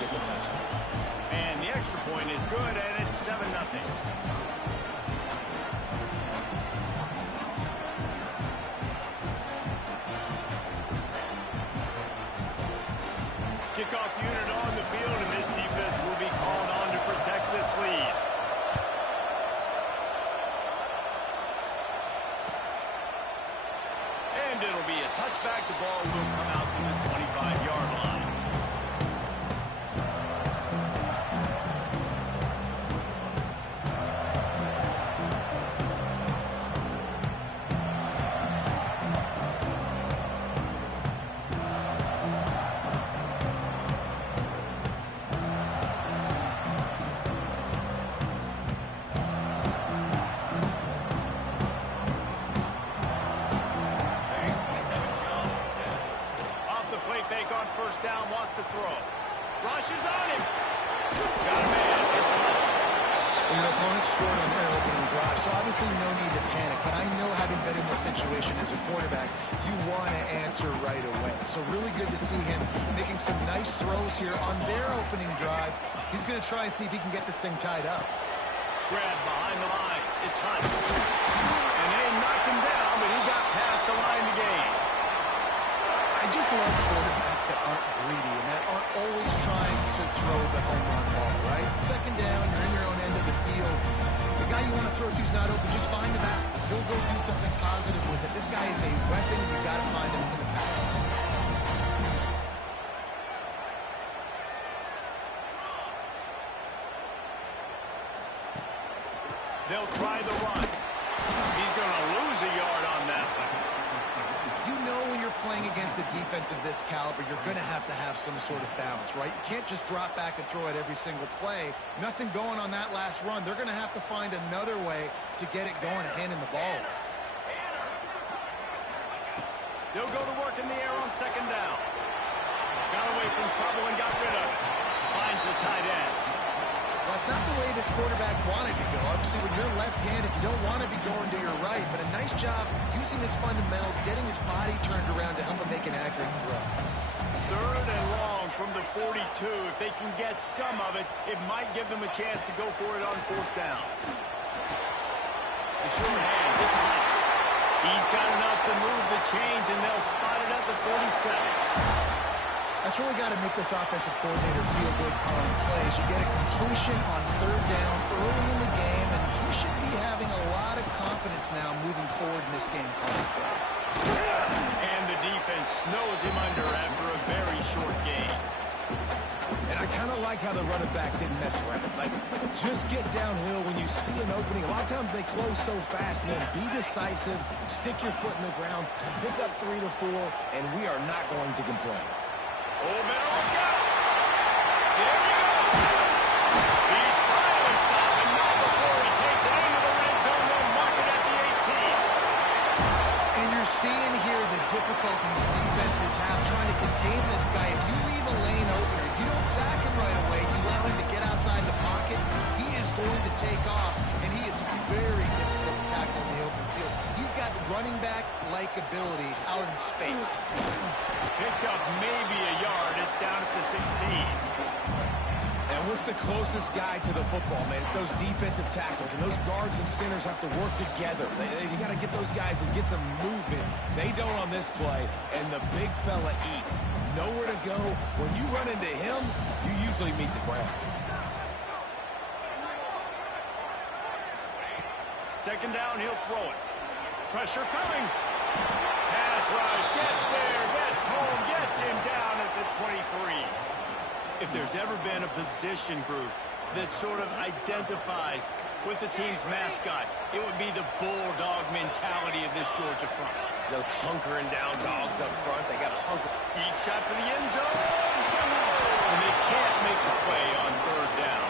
get the touchdown. And the extra point is good, and it's 7-0. Kickoff unit on the field, and this defense will be called on to protect this lead. And it'll be a touchback. The ball will come out to the 25-yard line. First down, wants to throw. Rushes on him. Got a man. It's hot. Your opponent scored on their opening drive, so obviously no need to panic. But I know having been in this situation as a quarterback, you want to answer right away. So really good to see him making some nice throws here on their opening drive. He's going to try and see if he can get this thing tied up. Grab behind the line. It's hot. And they knocked him down, but he got past the line to gain. I just love quarterbacks that aren't greedy and that aren't always trying to throw the home run ball, right? Second down, you're in your own end of the field. The guy you want to throw to is not open. Just find the back. He'll go do something positive with it. This guy is a weapon. You've got to find him in the passing game. They'll try the run. He's going to lose a yard on that one. You know when you're playing against a defense of this caliber, you're going to have some sort of balance, right? You can't just drop back and throw it every single play. Nothing going on that last run. They're going to have to find another way to get it going and handing the ball. They'll go to work in the air on second down. Got away from trouble and got rid of it. Finds the tight end. Well, it's not the way this quarterback wanted to go. Obviously, when you're left-handed, you don't want to be going to your right, but a nice job using his fundamentals, getting his body turned around to help him make an accurate throw. Third and long from the 42. If they can get some of it, it might give them a chance to go for it on fourth down. The short hands, it's hot. He's got enough to move the chains, and they'll spot it at the 47. That's really got to make this offensive coordinator feel good calling plays. You get a completion on third down early in the game, and he should be having a lot of confidence now moving forward in this game calling plays. And the defense snows him under after a very short game. And I kind of like how the running back didn't mess around. Like, just get downhill when you see an opening. A lot of times they close so fast, man. Be decisive, stick your foot in the ground, pick up 3 to 4, and we are not going to complain. Oh, better look out! There we go! He's finally stopped, and not before he takes it into the red zone. They'll mark it at the 18. And you're seeing here the difficulties defenses have trying to contain this guy. If you leave a lane open, if you don't sack him right away, you allow him to get outside the pocket, he is going to take off, and he is very difficult to tackle in the open field. He's got running back-like ability out in space. Picked up maybe a yard. It's down at the 16. And what's the closest guy to the football, man? It's those defensive tackles, and those guards and centers have to work together. You got to get those guys and get some movement. They don't on this play, and the big fella eats. Nowhere to go. When you run into him, you usually meet the ground. Second down, he'll throw it. Pressure coming. Pass rush, gets there, gets home, gets him down at the 23. If there's ever been a position group that sort of identifies with the team's mascot, it would be the bulldog mentality of this Georgia front. Those hunkering down dogs up front, they got to hunker. Deep shot for the end zone. And they can't make the play on third down.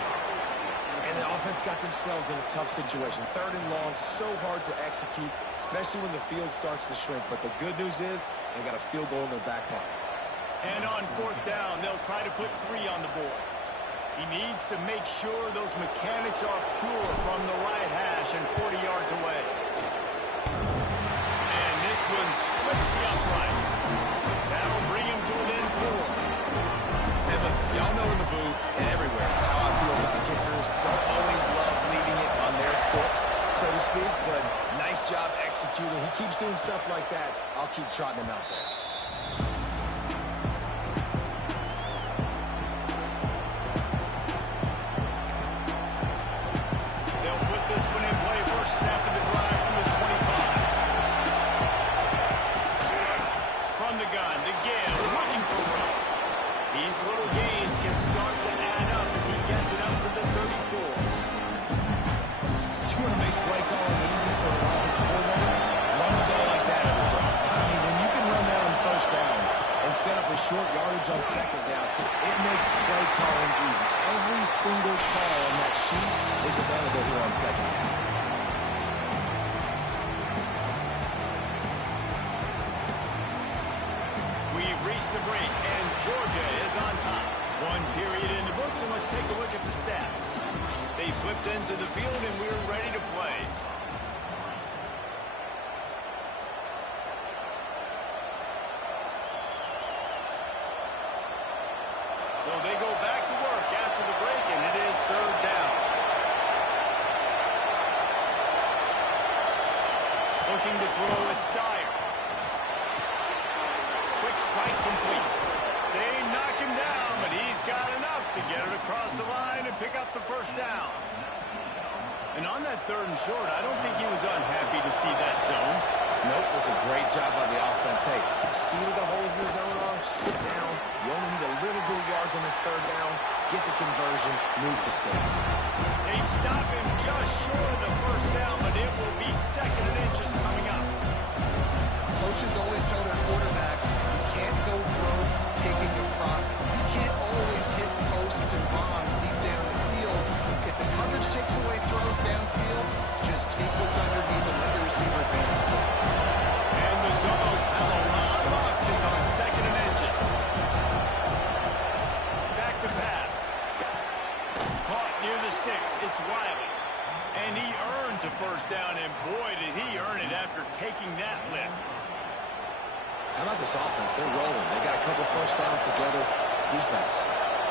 And the offense got themselves in a tough situation. Third and long, so hard to execute, especially when the field starts to shrink. But the good news is they got a field goal in their back pocket. And on fourth down, they'll try to put 3 on the board. He needs to make sure those mechanics are pure from the right hash and 40 yards away. And this one splits the uprights. That'll bring him to within 4. And listen, y'all know in the booth, booth and everywhere how I feel about kickers. Don't always love leaving it on their foot, so to speak, but nice job executing. He keeps doing stuff like that. I'll keep trotting him out there. They'll put this one in play. First snap of the drive from the 25. From the gun, the give, looking for room. These little gains can start to add up as he gets it up to the 34. You want to make play calling easy for an offensive coordinator? Run the ball like that every play. I mean, when you can run that on first down and set up a short yardage on second down, it makes play calling easy. Every single call on that sheet is available here on second down. We've reached the break, and Georgia is on top. One period in the books, and let's take a look at the stats. They flipped into the field, and we're ready to play. So they go back to work after the break, and it is third down. Looking to throw, it's Dyer. Quick strike complete. They knock him down, but he's got enough to get it across the line and pick up the first down. And on that third and short, I don't think he was unhappy to see that zone. Nope, it was a great job by the offense. Hey, see where the holes in the zone are? Sit down. You only need a little bit of yards on this third down. Get the conversion. Move the sticks. They stop him just short of the first down, but it will be second and inches coming up. Coaches always tell their quarterbacks, you can't go broke taking a profit. You can't always hit posts and bombs deep down the field. If the coverage takes away throws downfield, just take what's underneath and let your receiver advance the football. And the Dogs have a lot of options on second and inches. Back to pass. Caught near the sticks. It's Wiley. And he earns a first down, and boy, did he earn it after taking that lift. How about this offense? They're rolling. They got a couple first downs together. Defense.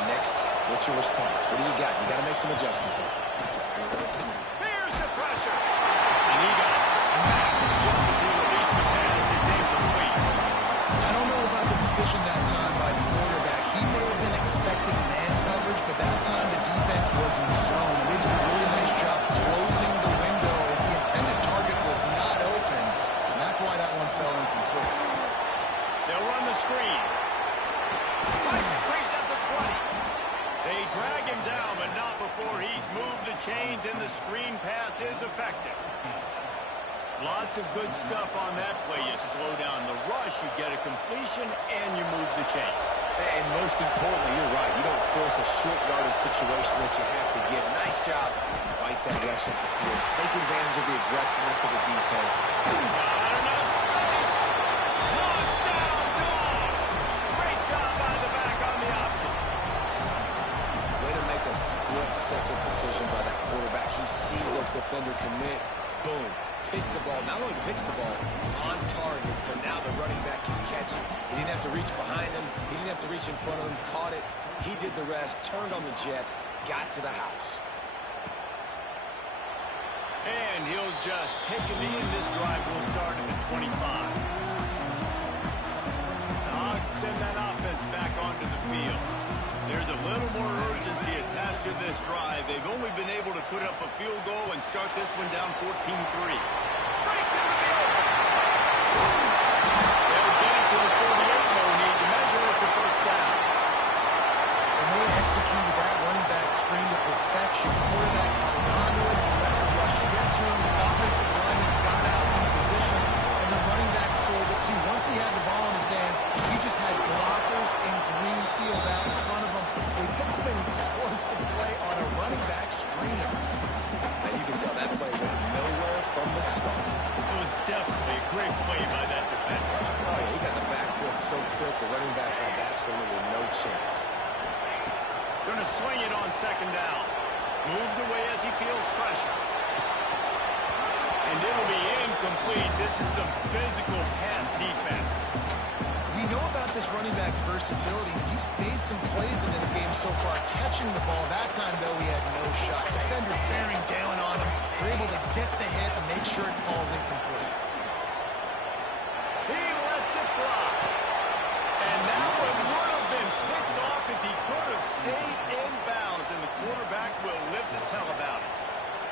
Next, what's your response? What do you got? You got to make some adjustments here. Here's the pressure. And he got smacked just as he released the pass. It's incomplete. I don't know about the decision that time by the quarterback. He may have been expecting man coverage, but that time the defense was in zone. They did a really nice job closing the window. The intended target was not open, and that's why that one fell incomplete. They'll run the screen. Finds a crease at the 20. They drag him down, but not before he's moved the chains, and the screen pass is effective. Lots of good stuff on that play. You slow down the rush, you get a completion, and you move the chains. And most importantly, you're right. You don't force a short yardage situation that you have to give. Nice job. Fight that rush up the field. Take advantage of the aggressiveness of the defense. Not enough space. Touchdown, Dogs. Great job by the back on the option. Way to make a split-second decision by that quarterback. He sees the defender commit. Boom. Picks the ball. Not only picks the ball, on target, so now the running back can catch it. He didn't have to reach behind him. He didn't have to reach in front of him. Caught it. He did the rest. Turned on the Jets. Got to the house. And he'll just take a knee, and this drive will start at the 25. Dogs send that offense back onto the field. There's a little more urgency attached to this drive. They've only been able to put up a field goal and start this one down 14-3. Breaks into the open. They'll get it to the 48. No need to measure. It's a first down. And they executed that running back screen to perfection. Quarterback held on to it and let the rush get to him. The offensive lineman got out in position, and the running back sold it too. Once he had the ball in his hands, he just had blockers in green field out in front of him. They picked up an explosive play on a running back screen. And you can tell that play went nowhere from the start. It was definitely a great play by that defender. Oh, yeah, he got the backfield so quick, the running back had absolutely no chance. Going to swing it on second down. Moves away as he feels pressure. And it'll be incomplete. This is some physical pass defense. We know about this running back's versatility. He's made some plays in this game so far, touching the ball. That time, though, he had no shot. Defender bearing down on him. They're able to get the hit and make sure it falls incomplete. He lets it fly. And that one would have been picked off if he could have stayed in bounds, and the quarterback will live to tell about it.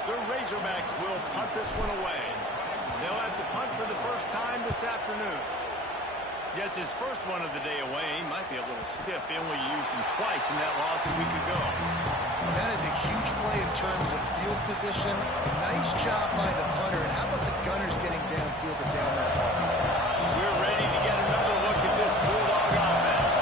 The Razorbacks will punt this one away. They'll have to punt for the first time this afternoon. Gets his first one of the day away. He might be a little stiff. They only used him twice in that loss a week ago. That is a huge play in terms of field position. Nice job by the punter. And how about the Gunners getting downfield to down that ball? We're ready to get another look at this Bulldog offense.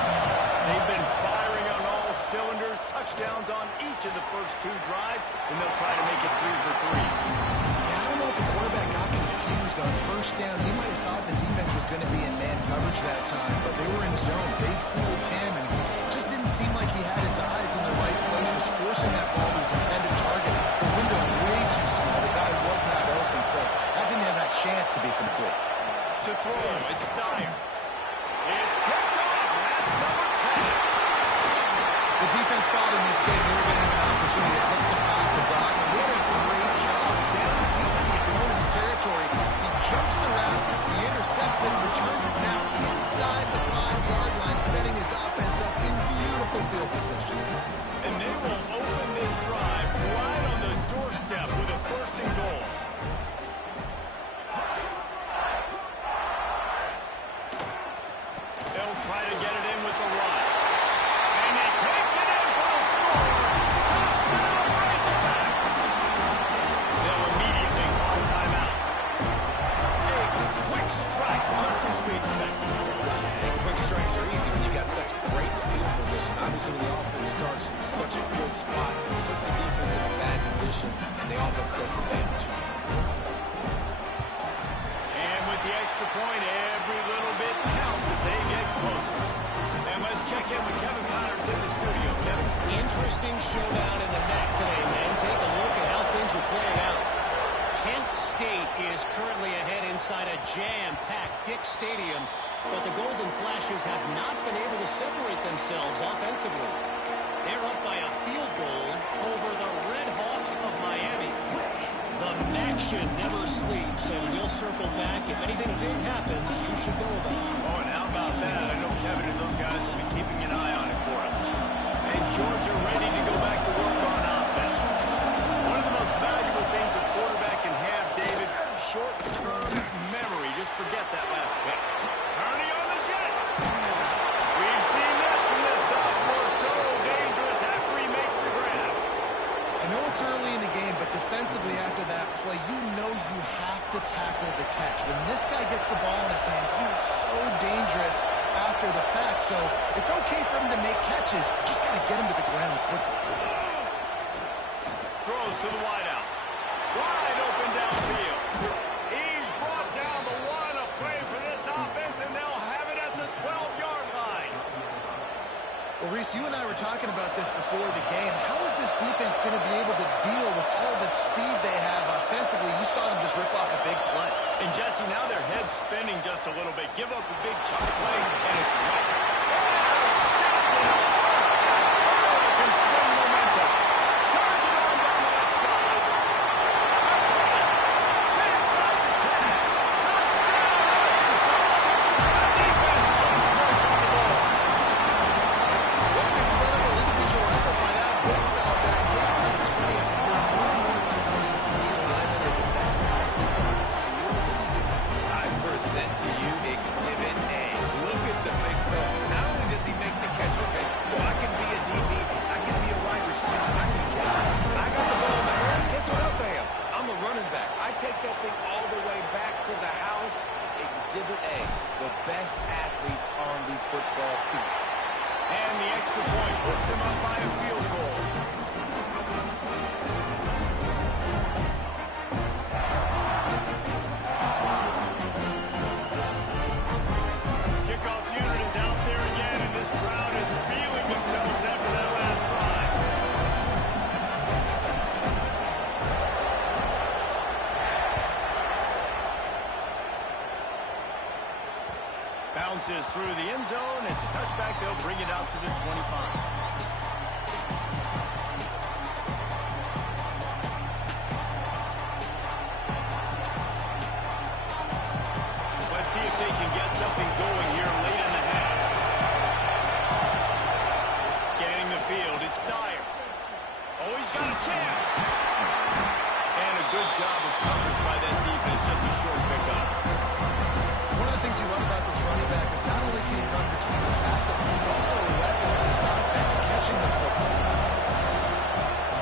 They've been firing on all cylinders, touchdowns on each of the first two drives, and they'll try to make it 3 for 3. Yeah, I don't know if the quarterback got confused on first down. He might have thought the defense was going to be in man coverage that time, but they were in zone. They fooled him, and it just didn't seem like he had his eyes in the right place, was forcing that ball to his intended target. The window way too small. The guy was not open, so that didn't have that chance to be complete. To throw, it's Dyer. It's picked off, and that's number 10. The defense thought in this game they were going to have an opportunity to pick some passes off. And what a great job. Down deep in the opponent's territory. He jumps the route, he intercepts it, returns it now inside the 5-yard line, setting his offense up in beautiful field position. And they will open this drive right on the doorstep with a first and goal. They'll try to get it in with the run. And he takes it in for the score. Touchdown, Razorbacks. They'll immediately call timeout. A quick strike, just as we expected. And quick strikes are easy when you got such great field position. Obviously, when the offense starts in such a good spot, it puts the defense in a bad position, and the offense takes advantage. And with the extra point, every little bit counts as they get closer. And let's check in with Kevin Connors in the studio. Kevin. Interesting showdown in the MAC today, man. Take a look at how things are playing out. Kent State is currently ahead inside a jam-packed Dick Stadium, but the Golden Flashes have not been able to separate themselves offensively. They're up by a field goal over the Red Hawks of Miami. The action never sleeps, and we'll circle back. If anything big happens, you should know about it. Oh, and how about that? I know Kevin and those guys will be keeping an eye on it for us. And Georgia ready to go back to work on offense. One of the most valuable things a quarterback can have, David, short-term memory. Just forget that last pick. Kearney on the Jets. We've seen this from this sophomore, so dangerous after he makes the grab. I know it's early in the game, but defensively after that play, you know you have to tackle the catch. When this guy gets the ball in his hands, he is so dangerous after the fact. So it's okay for him to make catches. Just got to get him to the ground quickly. Throws to the wideout. Wide open downfield. He's brought down the one, a play for this offense, and they'll have it at the 12-yard line. Well, Reese, you and I were talking about this before the game. How is this defense going to be able to deal with all the speed they have offensively? You saw them just rip off a big play. And Jesse, now their head's spinning just a little bit. Give up a big chunk play, and it's right. Can swing momentum. Turns it on down the left side. Inside the 10. Touchdown, Arkansas. The defense putting points on the board. What an incredible individual effort by that big fella there. And David, it's funny, I've been hearing more and more about how these D linemen are the best athletes on the field. I present to you Exhibit A. Look at the big fella. Not only does he make the catch, okay, so I can be a DB, I can be a wide receiver, I can catch it. I got the ball in my hands. Guess what else I am? I'm a running back. I take that thing all the way back to the house. Exhibit A, the best athletes on the football field. And the extra point puts them up by a field goal. Kickoff unit is out there again, and this crowd is feeling themselves after that last drive. Bounces through the end zone. It's a touchback. They'll bring it out to the 25. job of coverage by that defense. Just a short pickup. One of the things you love about this running back is not only can he run between the tackles, but he's also a weapon in this offense, catching the football.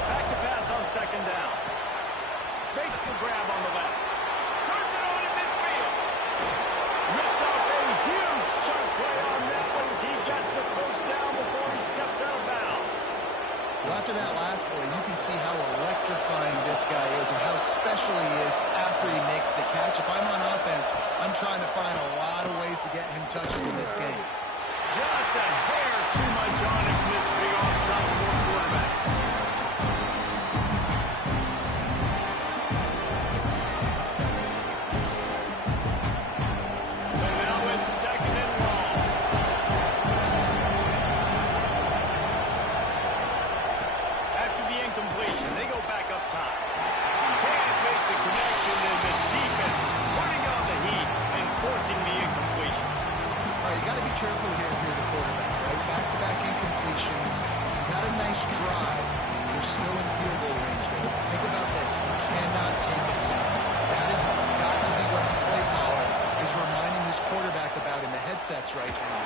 Back to pass on second down. Makes the grab on the left. Turns it on in midfield. Ripped off a huge chunk play on that one as he gets the first down before he steps out of bounds. Well, after that last play, you can see how electrifying this guy is and how special he is after he makes the catch. If I'm on offense, I'm trying to find a lot of ways to get him touches in this game. Just a hair too much on him from this big-arm sophomore quarterback. And now it's second and long. After the incompletion, they go back up top. Can't make the connection, and the defense putting on the heat and forcing the incompletion. All right, you got to be careful here if you're the quarterback, right? Back-to-back incompletions. You got a nice drive. You're still in field goal range there. Think about this. You cannot take a sack. That has got to be what the play caller is reminding his quarterback about in the headsets right now.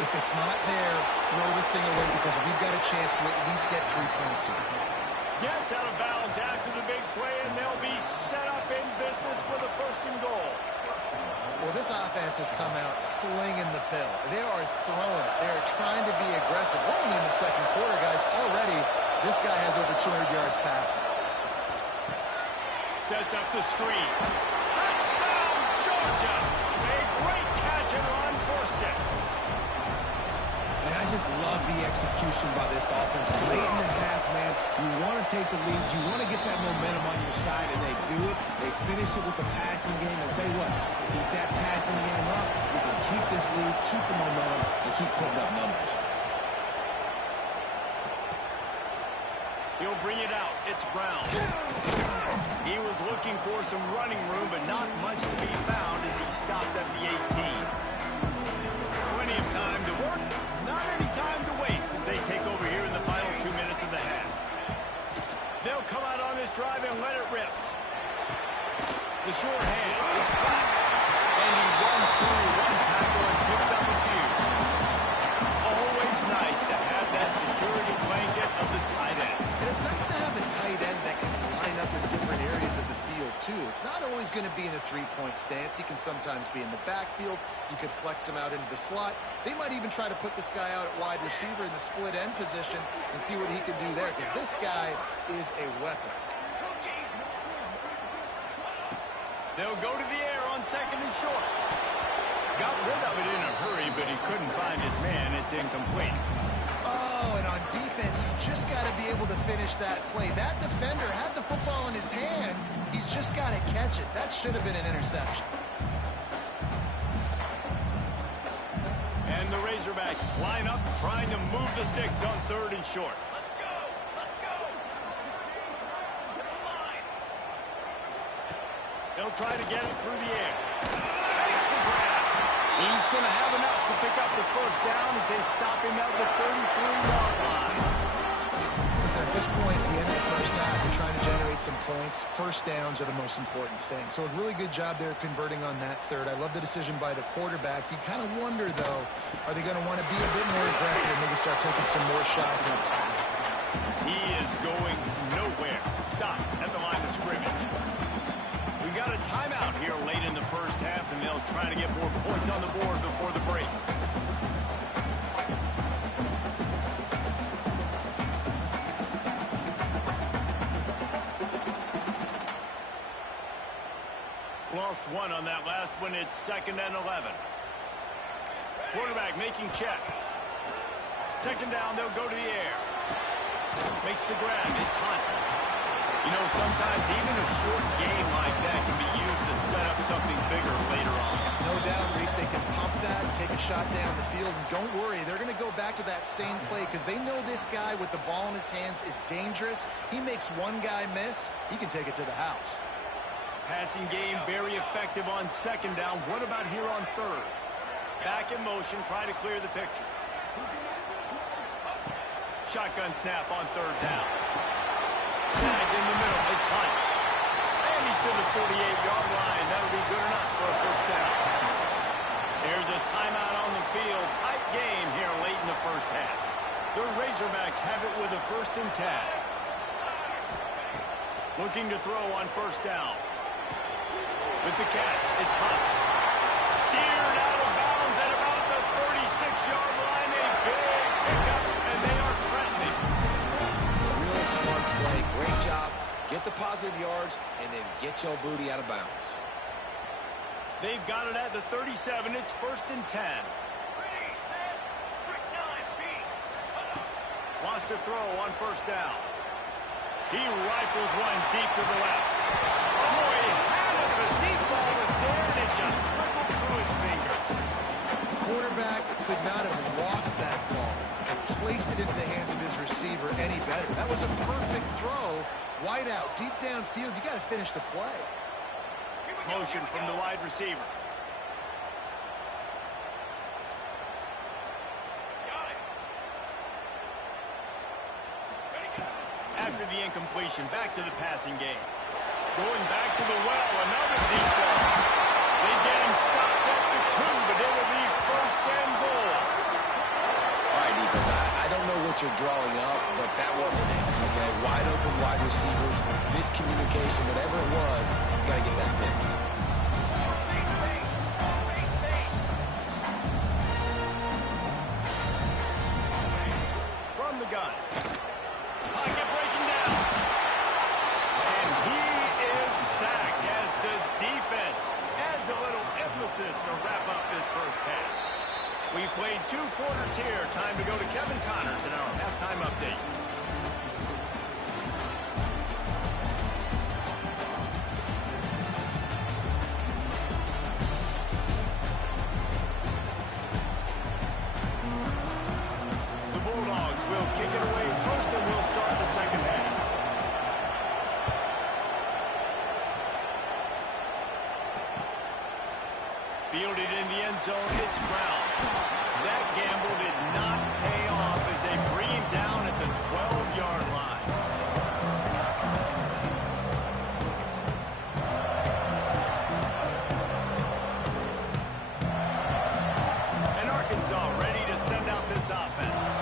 If it's not there, throw this thing away because we've got a chance to at least get 3 points here. Gets out of bounds after the big play, and they'll be set up in business with a first and goal. Well, this offense has come out slinging the pill. They are throwing it. They are trying to be aggressive. We're only in the second quarter, guys. Already, this guy has over 200 yards passing. Sets up the screen. Touchdown, Georgia! A great catch and run for 6. And I just love the execution by this offense. Late in the half, man, you want to take the lead. You want to get that momentum on your side, and they do it. They finish it with the passing game. I'll tell you what, keep that passing game up. We can keep this lead, keep the momentum, and keep putting up numbers. He'll bring it out. It's Brown. He was looking for some running room, but not much to be found as he stopped at the 18. Plenty of time to work. Not any time to waste as they take over here in the final 2 minutes of the half. They'll come out on this drive and let it rip. The short hand. It's Pratt. And he runs through one tackle and picks up a few. Always nice to have that security blanket of the tight end. And it's nice to have a tight end that can line up in different areas of the field, too. It's not always going to be in a three-point stance. He can sometimes be in the backfield. You could flex him out into the slot. They might even try to put this guy out at wide receiver in the split end position and see what he can do there, because this guy is a weapon. They'll go to the air on second and short. Got rid of it in a hurry, but he couldn't find his man. It's incomplete. Oh, and on defense, you just got to be able to finish that play. That defender had the football in his hands. He's just got to catch it. That should have been an interception. And the Razorbacks line up, trying to move the sticks on third and short. Let's go. Let's go. Get the line. They'll try to get it through the air. Makes the grab. He's going to have enough to pick up the first down as they stop him at the 33-yard line. Listen, at this point, at the end of the first half, they're trying to generate some points. First downs are the most important thing. So a really good job there converting on that third. I love the decision by the quarterback. You kind of wonder, though, are they going to want to be a bit more aggressive and maybe start taking some more shots and attack? He is going nowhere. Stop at the line of scrimmage. We got a timeout here late in the first half, and they'll try to get more points on the board before the break. Lost one on that last one. It's 2nd and 11. Quarterback making checks. Second down, they'll go to the air. Makes the grab. It's Hunt. You know, sometimes even a short game like that can be used to set up something bigger later on. No doubt, Reese, they can pump that and take a shot down the field. And don't worry, they're going to go back to that same play because they know this guy with the ball in his hands is dangerous. He makes one guy miss, he can take it to the house. Passing game very effective on second down. What about here on third? Back in motion, try to clear the picture. Shotgun snap on third down. Snagged in the middle. It's Hunt. And he's to the 48-yard line. That'll be good enough for a first down. There's a timeout on the field. Tight game here late in the first half. The Razorbacks have it with a 1st and 10. Looking to throw on first down. With the catch, it's Hunt. Steered out of bounds at about the 36-yard line. A big pickup, and they are threatening. Real smart play. Great job. Get the positive yards, and then get your booty out of bounds. They've got it at the 37. It's 1st and 10. Wants to throw on first down. He rifles one deep to the left. Oh, he had it. The deep ball was there, and it just trickled through his fingers. The quarterback could not have walked that ball and placed it into the hands of his receiver any better. That was a perfect throw. Wide out, deep downfield. You got to finish the play. Motion from the wide receiver. After the incompletion, back to the passing game. Going back to the well, another deep ball. They get him stopped at the 2, but it'll be 1st and goal. All right, defense, I don't know what you're drawing up, but that wasn't it. Okay, wide open wide receivers, miscommunication, whatever it was, you got to get that fixed. From the gun. Pocket breaking down. And he is sacked as the defense adds a little emphasis to wrap up this first half. We've played 2 quarters here. Time to go to Kevin Connors in our halftime update. The Bulldogs will kick it away first, and we'll start the second half. Fielded in the end zone, it's Brown. That gamble did not pay off as they bring him down at the 12-yard line. And Arkansas ready to send out this offense.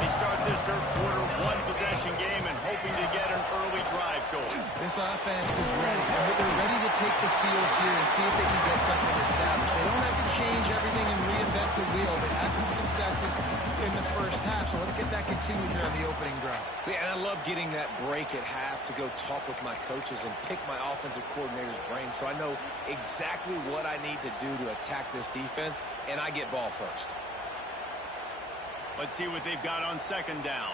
They start this third quarter one-possession game and hoping to get an early drive going. This offense is ready. They're ready to take the field here and see if they can get something established. They don't have to change everything and reinvent the wheel. They've had some successes in the first half, so let's get that continued here on the opening drive. Yeah, and I love getting that break at half to go talk with my coaches and pick my offensive coordinator's brain so I know exactly what I need to do to attack this defense, and I get ball first. Let's see what they've got on second down.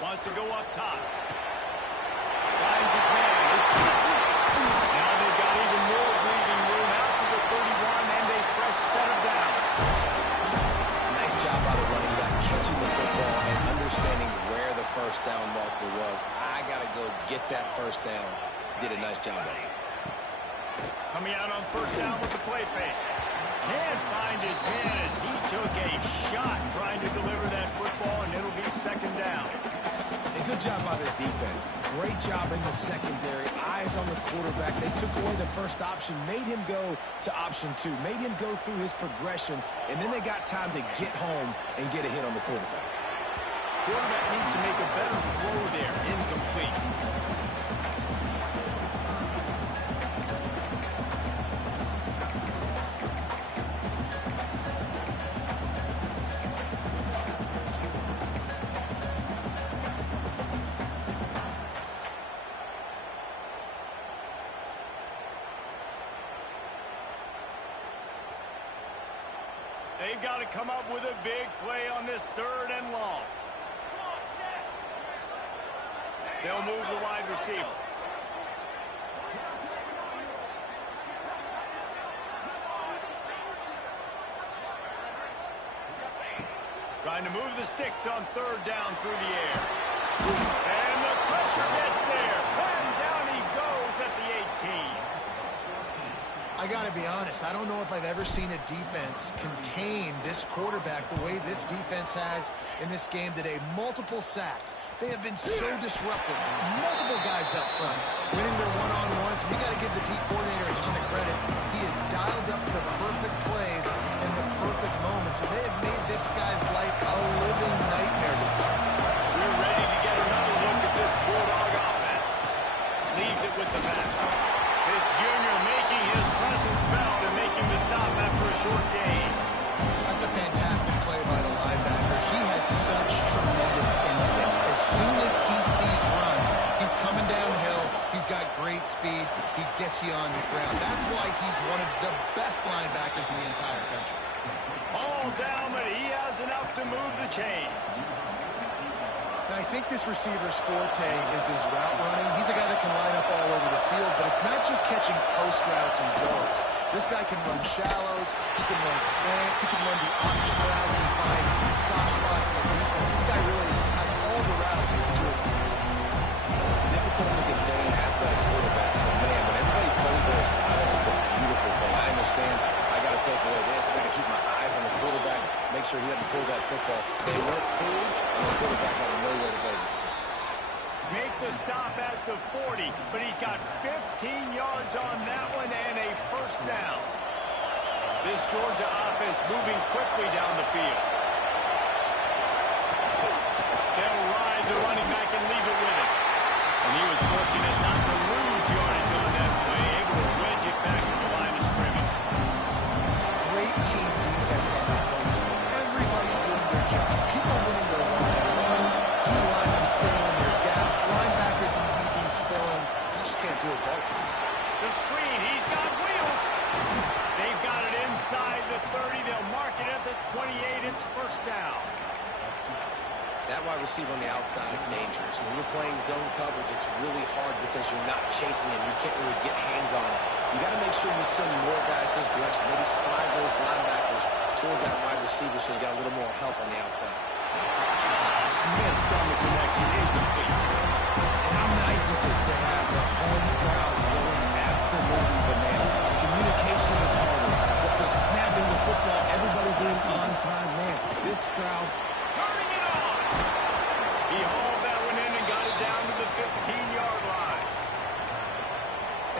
Wants to go up top. Finds his man. It's hot. Now they've got even more breathing room out to the 31 and a fresh set of downs. Nice job by the running back catching the football and understanding where the first down marker was. I got to go get that first down. Did a nice job of it. Coming out on first down with the play fake. Can't find his man as he took a shot trying to deliver that football, and it'll be second down. And good job by this defense. Great job in the secondary. Eyes on the quarterback. They took away the first option, made him go to option 2, made him go through his progression, and then they got time to get home and get a hit on the quarterback. Quarterback needs to make a better throw there. Incomplete. They've got to come up with a big play on this third and long. They'll move the wide receiver. Trying to move the sticks on third down through the air. And the pressure gets there. And down he goes at the 18. I got to be honest, I don't know if I've ever seen a defense contain this quarterback the way this defense has in this game today. Multiple sacks. They have been so disruptive. Multiple guys up front, winning their one-on-ones. You got to give the D coordinator a ton of credit. He has dialed up the perfect plays and the perfect moments, and they have made this guy's life a living nightmare. We're ready to get another look at this Bulldog offense. Leaves it with the back. This junior making his presence felt and making the stop after a short gain. That's a fantastic play by the linebacker. He has such tremendous instincts. As soon as he sees run, he's coming downhill. He's got great speed. He gets you on the ground. That's why he's one of the best linebackers in the entire country. All down, but he has enough to move the chains. I think this receiver's forte is his route running. He's a guy that can line up all over the field, but it's not just catching post routes and goes. This guy can run shallows, he can run slants, he can run the option routes and find soft spots in the defense. This guy really has all the routes in his toolbox. It's difficult to contain athletic quarterbacks, but man, when everybody plays their side, it's a beautiful thing. I understand I got to take away this. I got to keep my eyes on the quarterback, make sure he doesn't pull that football. They weren't fooled, and the quarterback had nowhere to go. Make the stop at the 40, but he's got 15 yards on that one and a first down. This Georgia offense moving quickly down the field. They'll ride the running back and leave it with him. And he was fortunate not to lose yardage on that play, able to wedge it back to the line of scrimmage. Great team defense on that one. Everybody doing their job. People winning their one-on-ones, D-linemen staying in their gaps, linebackers and DBs filling. You just can't do it both. The screen, he's got wheels. They've got it inside the 30. They'll mark it at the 28. It's first down. That wide receiver on the outside is dangerous. When you're playing zone coverage, it's really hard because you're not chasing him. You can't really get hands on him. You got to make sure you send more guys his direction. Maybe slide those linebackers toward that wide receiver so you got a little more help on the outside. Just missed on the connection, incomplete. And how nice is it to have the home crowd going absolutely bananas? Communication is harder, but the snapping the football, everybody being on time, man, this crowd Turning it on. He hauled that one in and got it down to the 15-yard line.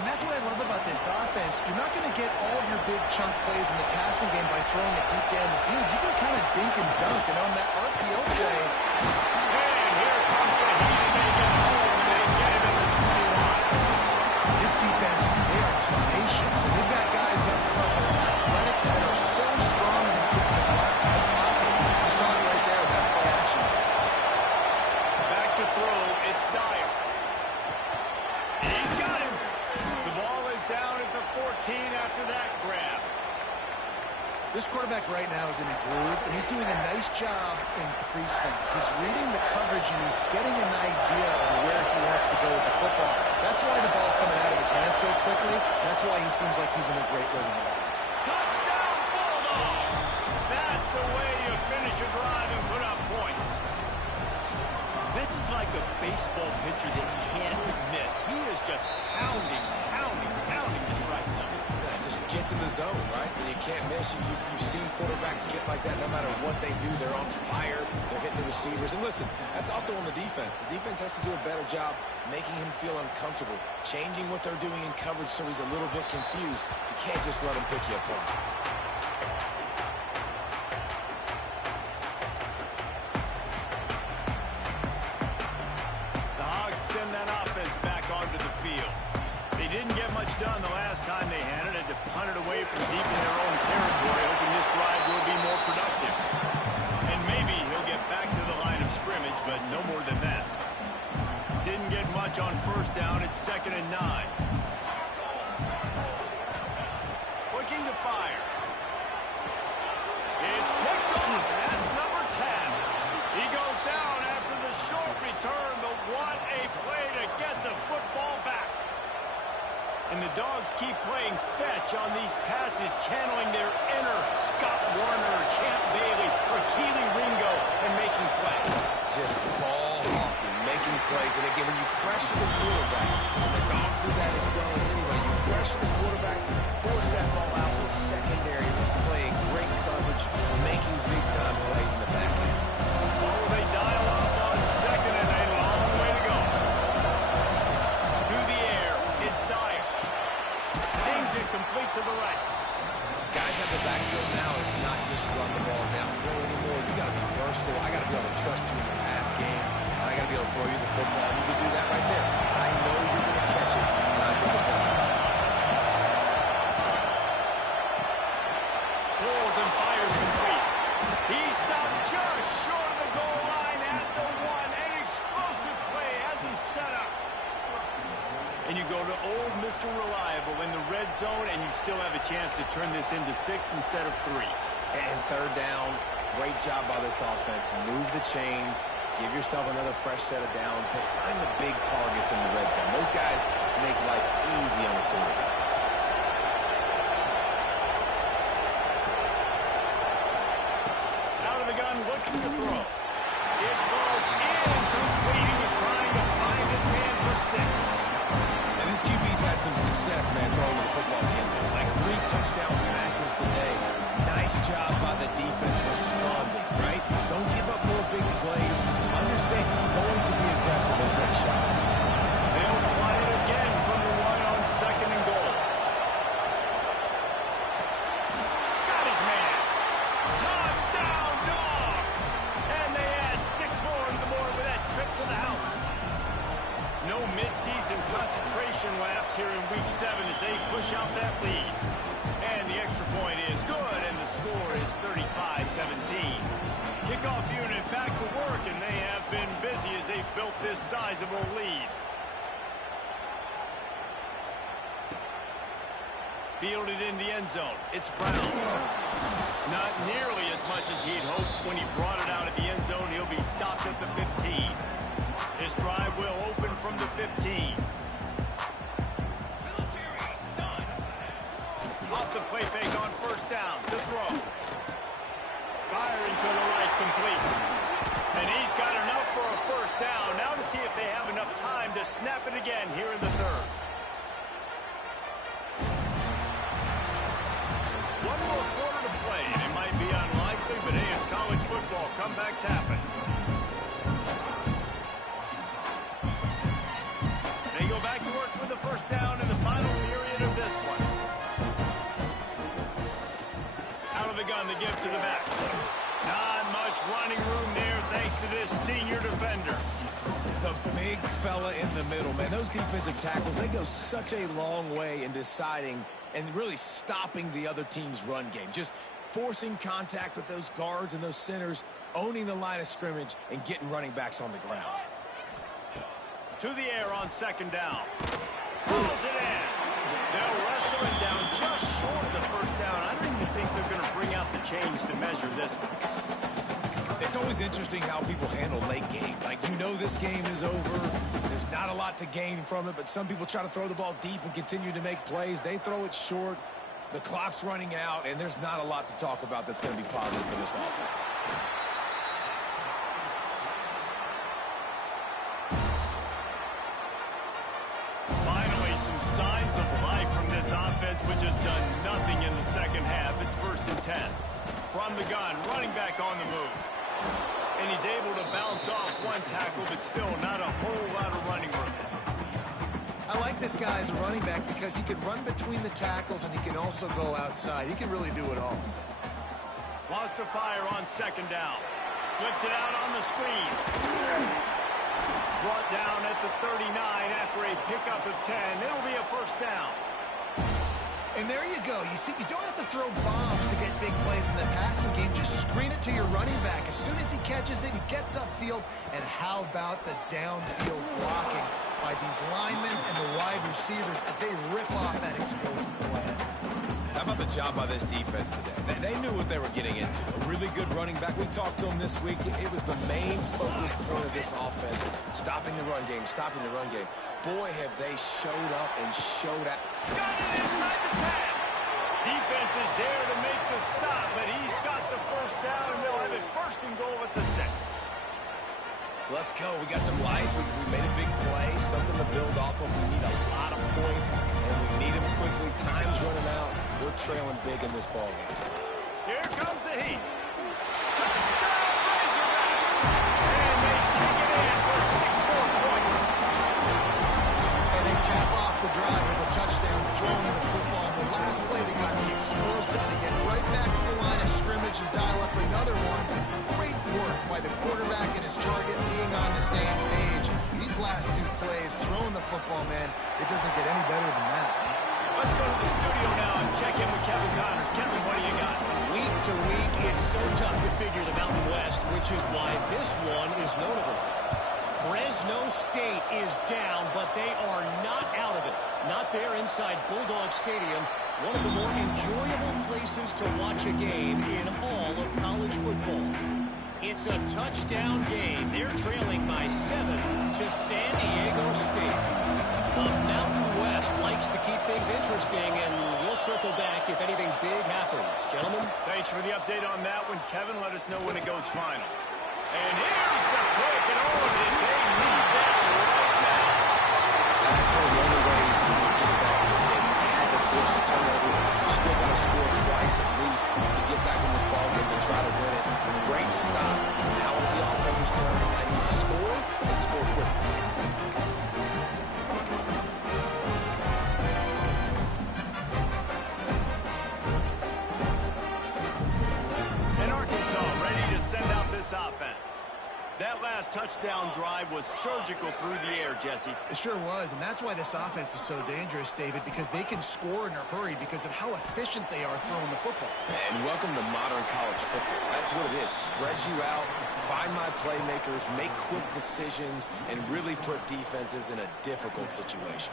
And that's what I love about this offense. You're not going to get all of your big chunk plays in the passing game by throwing it deep down the field. You can kind of dink and dunk, and on that RPO play. And here comes the heat, and they get home, and they get him in the 21. This defense, they are tenacious, and they've got guys up front that are athletic, that are so strong and can collapse the pocket. You saw it right there with that play action. Back to throw, it's Dyer. He's got him. The ball is down at the 14 after that grab. This quarterback right now is in a groove, and he's doing a nice job in pre-snap. He's reading the coverage, and he's getting an idea of where he wants to go with the football. That's why the ball's coming out of his hands so quickly. That's why he seems like he's in a great rhythm right now. Touchdown, Bulldogs! That's the way you finish a drive and put up points. This is like a baseball pitcher that can't miss. He is just pounding the strike zone. it just gets in the zone, right? And you can't miss. You've seen quarterbacks get like that no matter what they do. They're on fire. They're hitting the receivers. And listen, that's also on the defense. The defense has to do a better job making him feel uncomfortable, changing what they're doing in coverage so he's a little bit confused. You can't just let him pick you apart. Send that offense back onto the field. They didn't get much done the last time they had it. Had to punt it away from deep in their own territory, hoping this drive will be more productive. And maybe he'll get back to the line of scrimmage, but no more than that. Didn't get much on first down. It's 2nd and 9. Looking to fire. It's picked off. That's number 10. He goes down after the short return, but what a play to get the football back. And the Dogs keep playing fetch on these passes, channeling their inner Scott Warner, Champ Bailey, or Keely Ringo, and making plays. Just ball hawking, making plays. And again, when you pressure the quarterback, and the dogs do that as well as anybody, you pressure the quarterback, force that ball out in the secondary, playing great coverage, making big-time plays in the back end. Oh, they dial up on second and a long way to go. To the air, it's Dyer. Sings it complete to the right. Guys have the backfield now. It's not just run the ball downhill anymore. You got to be versatile. I got to be able to trust you in the pass game. I got to be able to throw you the football. You can do that right there. I know you're going to catch it, and I think it's okay. Pulls and fires complete. He stopped just short of the goal line at the one. An explosive play has him set up. And you go to old Mr. Reliable in the red zone, and you still have a chance to turn this into 6 instead of 3. And third down, great job by this offense. Move the chains, give yourself another fresh set of downs, but find the big targets in the red zone. Those guys make life easy on the quarterback. Out of the gun, looking to throw. It goes incomplete. He was trying to find his man for 6. And this QB's had some success, man, throwing the football in the end zone. Like 3 touchdown passes today. Nice job by the defense responding, right? Don't give up more big plays. Understand he's going to be aggressive and take shots. They'll try it again from the one on second and goal. Got his man. Touchdown, Dogs! And they add 6 more to the board with that trip to the house. No midseason concentration laps here in Week 7 as they push out that lead. And the extra point is good, and the score is 35-17. Kickoff unit back to work, and they have been busy as they've built this sizable lead. Fielded in the end zone. It's Brown. Not nearly as much as he'd hoped when he brought it out of the end zone. He'll be stopped at the 15. This drive will open from the 15. Off the play fake on first down. The throw. Firing to the right, complete. And he's got enough for a first down. Now to see if they have enough time to snap it again here in the third. One more quarter to play. It might be unlikely, but hey, it's college football. Comebacks happen. They go back to work with the first down in the final period of this one. Out of the gun to give to the back. Not much running room there thanks to this senior defender. The big fella in the middle, man. Those defensive tackles, they go such a long way in deciding and really stopping the other team's run game. Just forcing contact with those guards and those centers, owning the line of scrimmage, and getting running backs on the ground. To the air on second down. Pulls it in. They'll wrestle it down just short of the first down. I don't even think they're going to bring out the chains to measure this one. It's always interesting how people handle late game. Like, you know this game is over. There's not a lot to gain from it, but some people try to throw the ball deep and continue to make plays. They throw it short. The clock's running out, and there's not a lot to talk about that's going to be positive for this offense. Finally, some signs of life from this offense, which has done nothing in the second half. It's 1st and 10. From the gun, running back on the move. And he's able to bounce off one tackle, but still not a whole lot of running room. I like this guy as a running back because he can run between the tackles and he can also go outside. He can really do it all. Lost to fire on second down. Flips it out on the screen. Brought down at the 39 after a pickup of 10. It'll be a first down. And there you go. You see, you don't have to throw bombs to get big plays in the passing game. Just screen it to your running back. As soon as he catches it, he gets upfield. And how about the downfield blocking by these linemen and the wide receivers as they rip off that explosive play? How about the job by this defense today? They knew what they were getting into. A really good running back. We talked to him this week. It was the main focus point of this offense. Stopping the run game, stopping the run game. Boy, have they showed up and showed out. Got it inside the 10. Defense is there to make the stop, but he's got the first down, and they'll have it 1st and goal at the 6. Let's go. We got some life. We made a big play, something to build off of. We need a lot of points, and we need them quickly. Time's running out. We're trailing big in this ball game. Here comes the heat. Touchdown, Razorbacks! And they take it in for 6 more points. And they cap off the drive with a touchdown thrown in the football. The last play, they got the explosive to get right back to the line of scrimmage and dial up another one. Great work by the quarterback and his target being on the same page. These last 2 plays, throwing the football, man, it doesn't get any better than that. Let's go to the studio now and check in with Kevin Connors. Kevin, what do you got? Week to week, it's so tough to figure the Mountain West, which is why this one is notable. Fresno State is down, but they are not out of it. Not there inside Bulldog Stadium, one of the more enjoyable places to watch a game in all of college football. It's a touchdown game. They're trailing by 7 to San Diego State. The Mountain West likes to keep things interesting, and we'll circle back if anything big happens. Gentlemen? Thanks for the update on that one. Kevin, let us know when it goes final. And here's the pick, and oh, did they need that right now. That's one of the only ways you can get back in this game. You had to force a turnover. You still got to score twice at least to get back in this ball game and try to win it. Great stop. Now it's the offensive turn. I need to score and score quickly. And Arkansas ready to send out this offense. That last touchdown drive was surgical through the air, Jesse. It sure was, and that's why this offense is so dangerous, David, because they can score in a hurry because of how efficient they are throwing the football. And welcome to modern college football. That's what it is. Spread you out, find my playmakers, make quick decisions, and really put defenses in a difficult situation.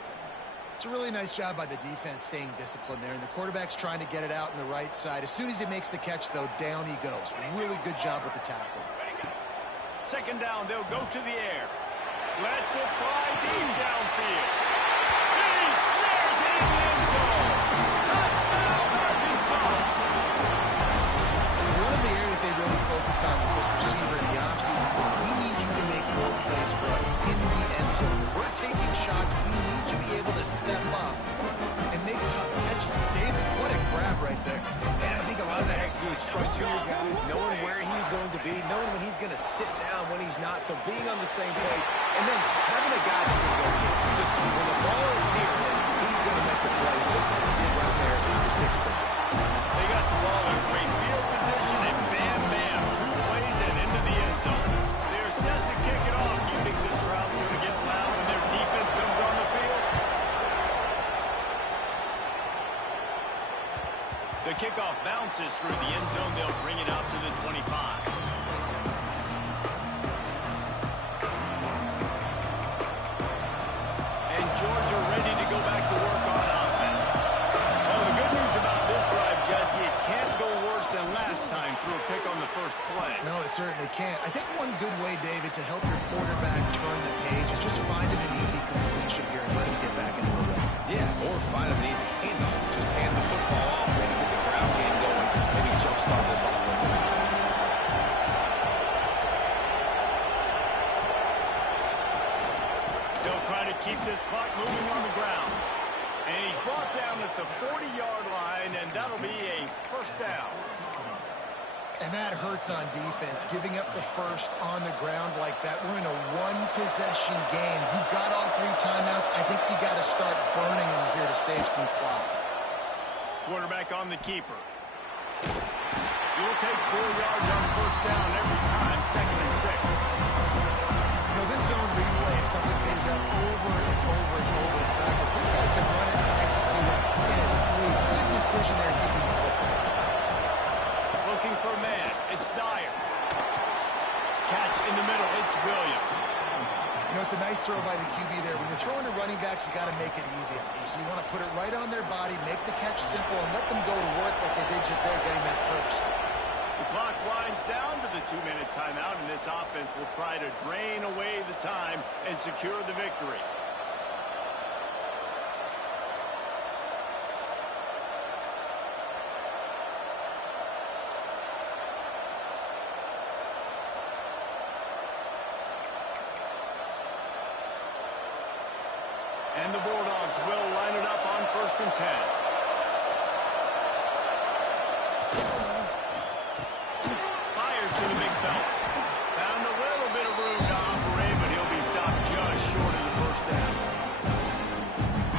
It's a really nice job by the defense staying disciplined there, and the quarterback's trying to get it out on the right side. As soon as he makes the catch, though, down he goes. Really good job with the tackle. Second down, they'll go to the air. Let's it fly deep downfield. He snares it in the end zone. Touchdown, Arkansas. One of the areas they really focused on with this receiver in the offseason was we need you to make more plays for us in the end zone. We're taking shots. We need you to be able to step up and make tough catches. David, what a grab right there. And I think a lot of that has to do with trusting your guy, knowing where he's going to be, knowing when he's going to sit down, when he's not, so being on the same page, and then having a guy that can go get it. Just when the ball is near him, he's going to make the play, just like he did right there for 6 points. They got the ball in great field position, and bam, bam, 2 plays and into the end zone. They're set to kick it off. You think this crowd's going to get loud when their defense comes on the field? The kickoff bounces through the end zone. They'll bring it out to the 25. And Georgia ready to go back to work on offense. Well, the good news about this drive, Jesse, it can't go worse than last time through a pick on the first play. No, it certainly can't. I think one good way, David, to help your quarterback turn the page is just find him an easy completion here and let him get back into the run. Yeah, or find him an easy handoff. Just hand the football off, maybe get the ground game going, maybe jumpstart this offensive line. They'll try to keep this clock moving on the ground. And he's brought down at the 40-yard line, and that'll be a first down. And that hurts on defense, giving up the first on the ground like that. We're in a one-possession game. You've got all 3 timeouts. I think you got to start burning them here to save some clock. Quarterback on the keeper. You'll take 4 yards on first down every time, 2nd and 6. You know, this zone replay is something they rep over and over and over in practice. This guy can run it and execute it in his sleep. Good decision there keeping the football. Looking for a man. It's Dyer. Catch in the middle. It's Williams. You know, it's a nice throw by the QB there. When you're throwing to running backs, you got to make it easy on them. So you want to put it right on their body, make the catch simple, and let them go to work like they did just there getting that first. The clock winds down to the 2-minute timeout, and this offense will try to drain away the time and secure the victory. And the Bulldogs will line it up on 1st and 10. Fires to the big fella. Found a little bit of room to operate, but he'll be stopped just short of the 1st down.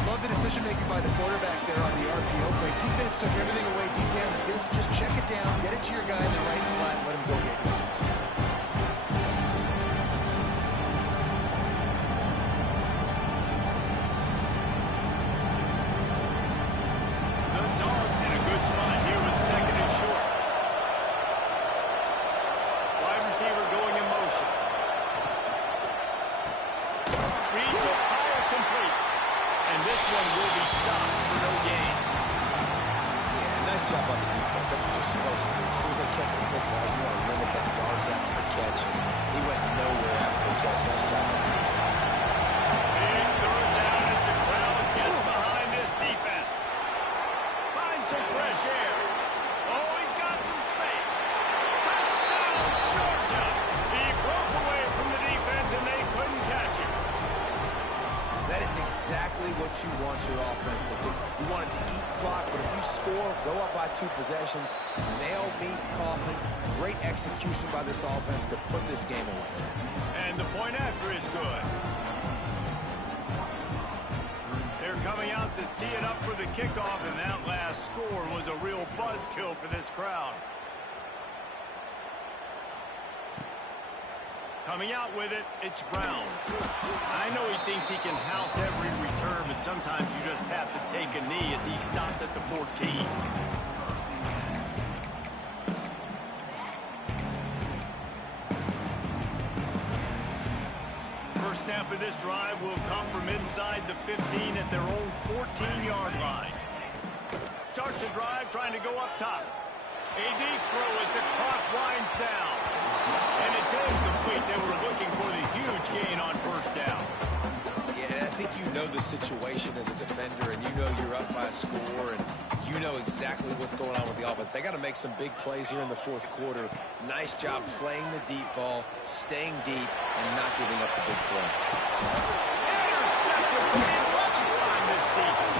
Love the decision-making by the quarterback there on the RPO play. Defense took everything away deep down the field. Just check it down, get it to your guy in the right flat, and let him go get yards. The Dogs in a good spot here with 2nd and short. Wide receiver going in motion. Reads it, fires complete. And this one will be stopped for no gain. Yeah, nice job on the defense. That's what you're supposed to do. As soon as they catch the football, you want to limit that yards after the catch. And he went nowhere after the catch. Nice job on the defense. Big 3rd down as the crowd gets behind this defense. Finds some fresh air. Oh, he's got some space. Touchdown, Georgia. He broke away from the defense and they couldn't catch him. That is exactly what you want your offense to do. You want it to eat clock, but if you score, go up by 2 possessions, nail meat, Coughlin. Great execution by this offense to put this game away. And the point after is good. They're coming out to tee it up for the kickoff, and that last score was a real buzzkill for this crowd. Coming out with it, it's Brown. I know he thinks he can house every return, but sometimes you just have to take a knee as he stopped at the 14. First snap of this drive will come from inside the 15 at their own 14-yard line. Starts the drive trying to go up top. A deep throw as the clock winds down. And it's incomplete. They were looking for the huge gain on 1st down. Yeah, I think you know the situation as a defender, and you know you're up by a score, and you know exactly what's going on with the offense. They got to make some big plays here in the 4th quarter. Nice job playing the deep ball, staying deep, and not giving up the big play. Intercepted for the 11th time this season.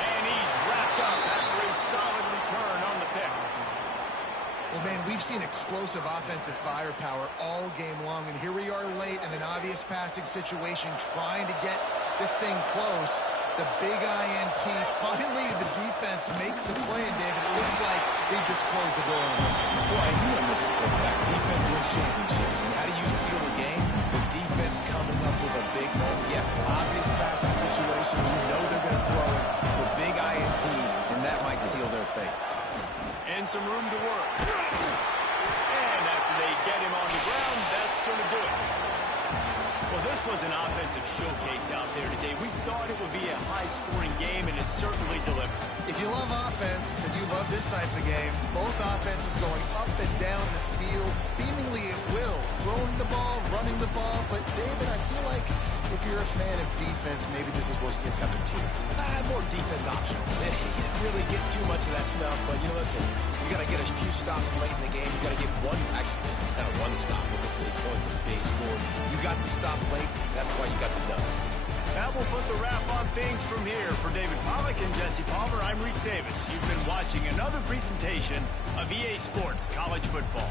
And he's wrapped up after a solid return on the pick. Well, man, we've seen explosive offensive firepower all game long, and here we are late in an obvious passing situation trying to get this thing close. The big INT, finally the defense makes a play, and David, it looks like they just closed the door on this one. Boy, you know Mr. Quarterback, defense wins championships. And how do you seal a game? The defense coming up with a big moment. Yes, obvious passing situation. You know they're going to throw it. The big INT, and that might seal their fate. And some room to work. And after they get him on the ground, that's going to do it. Well, this was an offensive showcase out there today. We thought it would be a high-scoring game, and it certainly delivered. If you love offense, then you love this type of game. Both offenses going up and down the field, seemingly at will. Throwing the ball, running the ball. But, David, I feel like if you're a fan of defense, maybe this is what's your cup of tea. More defense optional. You can't really get too much of that stuff, but, you know, listen, you got to get a few stops late in the game. You got to get actually just kind of one stop with this many points and big score. You got the stop late. That's why you got the dub. That will put the wrap on things from here. For David Pollack and Jesse Palmer, I'm Reese Davis. You've been watching another presentation of EA Sports College Football.